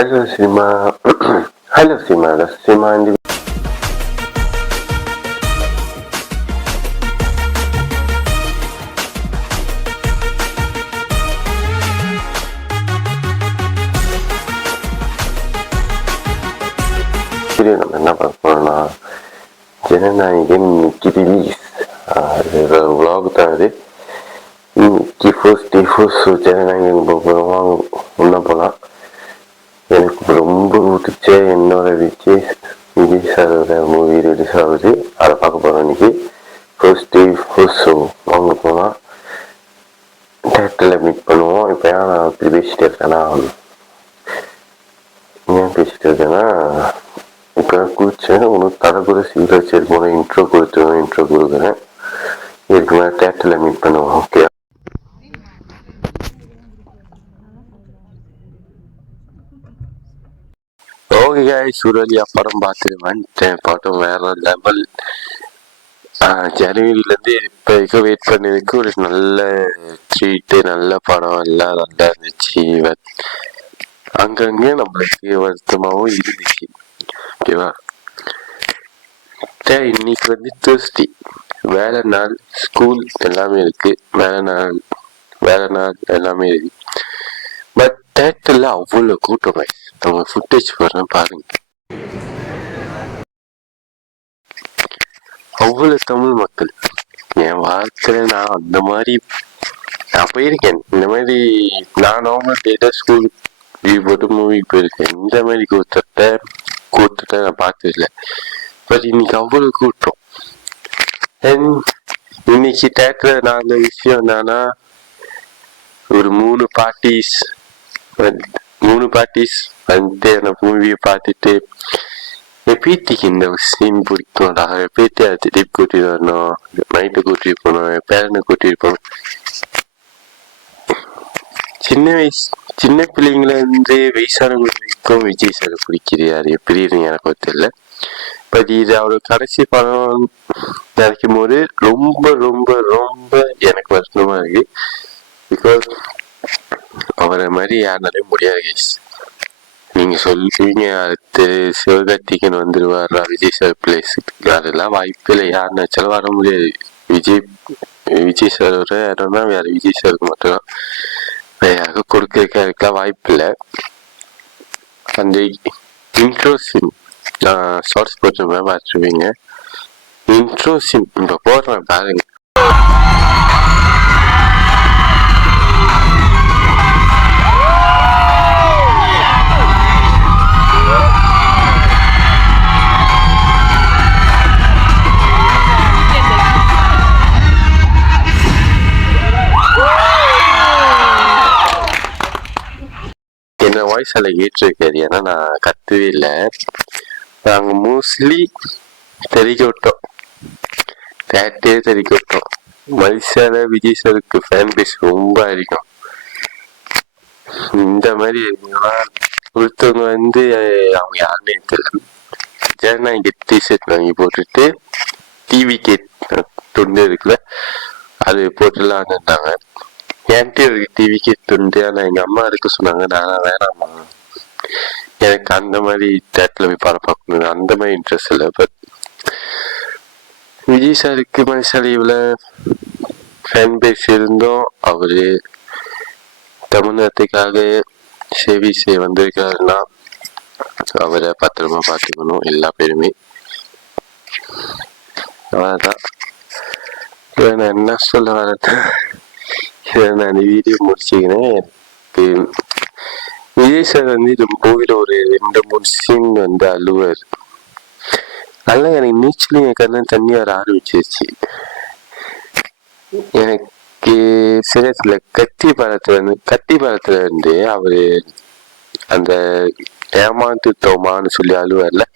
Hello Sima. Hello Sima. That's Sima in the video நம்ம என்ன பார்க்க போறோம்னா ஜனநாயகன் இன்னைக்கு ரிலீஸ். இது vlog தான் இது. இன்னைக்கு ஃபர்ஸ்ட் டே ஃபர்ஸ்ட் ஜனநாயகன் போகிறோம். ஒன்றா போகலாம். எனக்கு ரொம்ப பிடிச்ச என்னோட விஜய் சாரோட மூவி ரிலீஸ் ஆகுது. அதை பார்க்க போகிறோம் இன்னைக்கு. ஃபர்ஸ்ட் டே ஃபர்ஸ்ட் ஷோ வாங்க போகலாம். தேட்டரில் மீட் பண்ணுவோம். இப்போ ஏன் நான் இப்படி பேசிட்டு இருக்கேன்னா இப்போ குளிச்சேன். ஒன்றும் தலை கூட சீக்கிரம் சரி போனேன். இன்ட்ரோ கொடுக்குறேன். இதுக்கு மேலே தேட்டரில் மீட் பண்ணுவோம். ஓகே. ஓகே காய்ஸ், சூரலியா படம் பார்த்துட்டு வந்துட்டேன். படம் வேற லெவல். ஜனவரியிலேருந்து இப்போ வெயிட் பண்ணதுக்கு ஒரு நல்ல ட்ரீட்டு, நல்ல படம் எல்லாம் நல்லா இருந்துச்சு. அங்கங்கே நம்மளுக்கு வருத்தமாகவும் இருந்துச்சு. ஓகேவா? இன்னைக்கு வந்து தேர்ஸ்டே, வேலை நாள், ஸ்கூல் எல்லாமே இருக்கு. வேலை நாள் எல்லாமே இருக்கு. பட் தேட்டரில் அவ்வளோ கூட்டம். நம்ம ஃபுட்டேஜ் போடுறேன் பாருங்க. அவ்வளோ தமிழ் மக்கள். என் வாழ்க்கையில் நான் அந்த மாதிரி நான் போயிருக்கேன். இந்த மாதிரி நான் நார்மல் டேட்டா ஸ்கூல் லீவ் போட்டு மூவிக்கு போயிருக்கேன். இந்த மாதிரி கூட்டத்தை நான் பார்த்ததில்ல. பட் இன்னைக்கு அவ்வளோ கூட்டம். இன்னைக்கு தேட்டரில் நான் அந்த விஷயம் என்னன்னா, ஒரு மூணு பார்ட்டிஸ் வந்து அந்த மூவியை பார்த்துட்டு எப்பீத்திக்கு இந்த சீன் பிடிக்கும்டா, எப்பீத்தி அது திடீப் கூட்டிட்டு வரணும், நைட்டு கூட்டிட்டு போகணும், பேரனை கூட்டிட்டு போகணும். சின்ன பிள்ளைங்கள இருந்து வயசானவங்களுக்கும் விஜய் சார் பிடிக்குது. அது எப்படின்னு எனக்கு தெரியல. பட் இது அவரோட கடைசி படம் நினைக்கும் போது ரொம்ப ரொம்ப ரொம்ப எனக்கு வருத்தமா இருக்கு. பிகாஸ் அவரை மாதிரி யாருனாலையும் முடியாது கைஸ். நீங்க சொல்லுவீங்க அடுத்து சிவகார்த்திகேயன் வந்துருவாரா விஜய் சார் பிளேஸுக்கு. அதெல்லாம் வாய்ப்பு இல்லை. யார் நினைச்சாலும் வர முடியாது. விஜய் சாரோட இடம்னா வேற விஜய் சாருக்கு மட்டும்தான். வேற கொடுக்கறதுக்கெல்லாம் வாய்ப்பு இல்லை. அந்த இன்ட்ரோ சீன் நான் ஷார்ட்ஸ் போட்டு பார்த்துருவீங்க. இன்ட்ரோ சீன் இப்போ போடுறேன் பாருங்க. என்ன வாய்ஸ் எல்லாம் கேட்டிருக்காரு. ஏன்னா நான் கத்துவே இல்லை. நாங்கள் மோஸ்ட்லி தெறிக்க விட்டோம். தேட்டே தெறிக்க விட்டோம். மலேசியால விஜய் சாருக்கு ஃபேன் பேஸ் ரொம்ப அதிகம். இந்த மாதிரி ஒருத்தவங்க வந்து அவங்க யாருன்னே தெரியல. ஜனநாயக டிஷர்ட் வாங்கி போட்டுட்டு டிவி துண்டு இருக்குல்ல அது போட்டுலான்னு இருந்தாங்க. என்கிட்ட இருக்கு டிவி துண்டு. ஆனால் எங்கள் அம்மா இருக்க சொன்னாங்க. நான் வேணாமா, எனக்கு அந்த மாதிரி தேட்டரில் போய் படம் பார்க்கணும், அந்த மாதிரி இன்ட்ரெஸ்ட் இல்லை. பட் விஜய் சாருக்கு மலேசியாவில் ஃபேன் பேஸ் இருந்தோம். அவரு தமிழ்நாட்டுக்காக சேவை செய்ய வந்திருக்காருன்னா அவரை பத்திரமா பார்த்துக்கணும் எல்லா பேருமே. அவ்வளோதான். நான் என்ன சொல்ல வரேன்னா, நான் வீடியோ முடிச்சுக்கிறேன். எனக்கு விஜய் சார் வந்து இந்த மூவில ஒரு 2-3 சீன் வந்து அழுவார். அதெல்லாம் எனக்கு நீச்சலும் என் கண்ணு தண்ணி வர ஆரம்பிச்சிருச்சு. எனக்கு சில கத்தி படத்துல இருந்து அவரு அந்த ஏமாந்துட்டோமான்னு சொல்லி அழுவார்ல,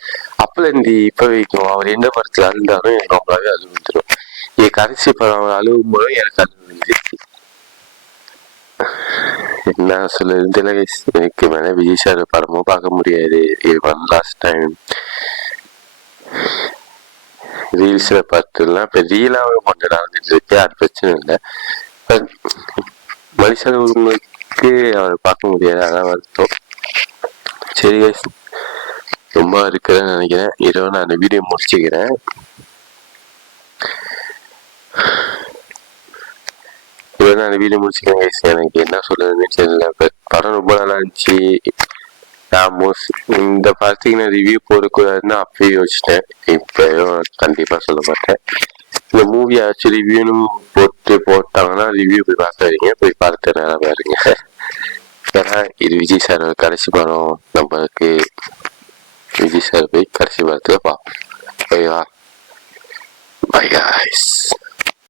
அப்பல இருந்து இப்ப வைக்கும் அவர் எந்த படத்துல அழுந்தாலும் எனக்கு அவங்களாவே அழுவு வந்துடும். என் கடைசி படம் அழுவும் போதும் எனக்கு அழுவு வந்துருச்சு. என்ன சொல்லுறது எனக்கு மேல விஜய் சார் படமும் பார்க்க முடியாது. இது ஒன் லாஸ்ட் டைம் ரீல்ஸ்ல பார்த்துலாம். இப்ப ரீலாவே கொஞ்சம் நடந்துட்டு இருக்கு. அது பிரச்சனை இல்லை. மனுஷனுக்கு அவர் பார்க்க முடியாது. அதான் வருத்தம். சரி guys, ரொம்ப இருக்கிறேன்னு நினைக்கிறேன். இதோட நான் அந்த வீடியோ முடிச்சுக்கிறேன். எனக்கு என்ன சொல்றதுன்னு தெரியல. படம் ரொம்ப நல்லா இருந்துச்சு. நான் இந்த படத்துக்கு நான் ரிவ்யூ போடக்கூடாதுன்னு அப்பயே யோசிச்சிட்டேன். இப்பயும் கண்டிப்பா சொல்ல மாட்டேன். இந்த மூவி ஆக்சுவலி ரிவ்யூன்னு போட்டாங்கன்னா ரிவ்யூ போய் பார்க்காதீங்க, போய் பார்த்து நல்லா பாருங்க. ஏன்னா இது விஜய் சார் கடைசி படம். நம்மளுக்கு விஜய் சார் போய் கடைசி படத்துல பார்ப்போம். ஓகேவா? By guys.